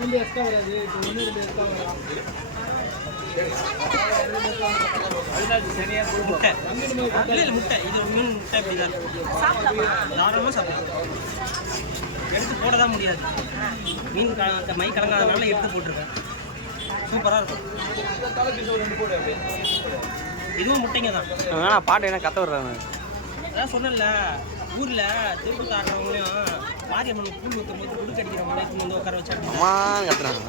கொஞ்சம் எக்ஸ்ட்ரா வராது, ஒன்று ரெண்டு எக்ஸ்ட்ரா வரும். முட்டை இல்லை முட்டை, இது மீன் முட்டை இப்படி தான் தாராளமாக சாப்பிடலாம். எடுத்து போட தான் முடியாது, மீன் மை கலங்காதனால எடுத்து போட்டிருக்கேன். சூப்பராக இருக்கும். இதுவும் முட்டைங்க தான். பாட்டு என்ன கத்த விடுறாங்க. அதான் சொன்னல, ஊரில் திருப்பூர் ஆடுறவங்களையும் மாரியம்மன் கூழ் ஊற்றும் போது குடுக்க அடிக்கிறவங்களே வந்து உட்கார வச்சா கத்துறாங்க.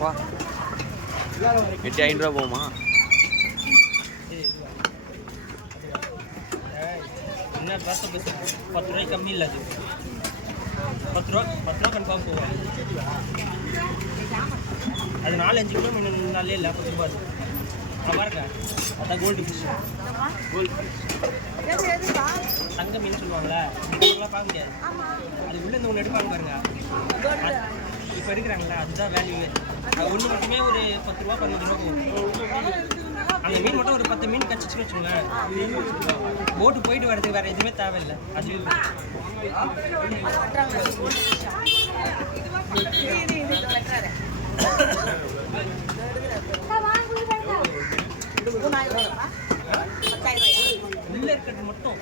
வா 8,500 போகுமா? என்ன பார்த்து 10 ரூபாய்க்கு கம்மி இல்லை. அது 10 ரூபா கன்ஃபார்ம் போகும். அது 4-5 கிலோ மீன் நாளே இல்லை, 10 ரூபா. பாருங்க, அதான் கோல்டு ஃபிஷ். தங்க மீன் சொல்லுவாங்களே, இதெல்லாம் பார்க்க முடியாது. அது உள்ள இந்த ஒன்று எடுப்பாங்க பாருங்க, இப்போ எடுக்கிறாங்களே, அதுதான் வேல்யூவே. அது ஒன்று மட்டுமே ஒரு 10 ரூபா 15 ரூபா போகும். அந்த மீன் மட்டும் ஒரு 10 மீன் கச்சிச்சுன்னு வச்சுக்கோங்களேன், போட்டு போயிட்டு வரதுக்கு வேறு எதுவுமே தேவையில்லை. அது உள்ள இருக்கிறது மட்டும்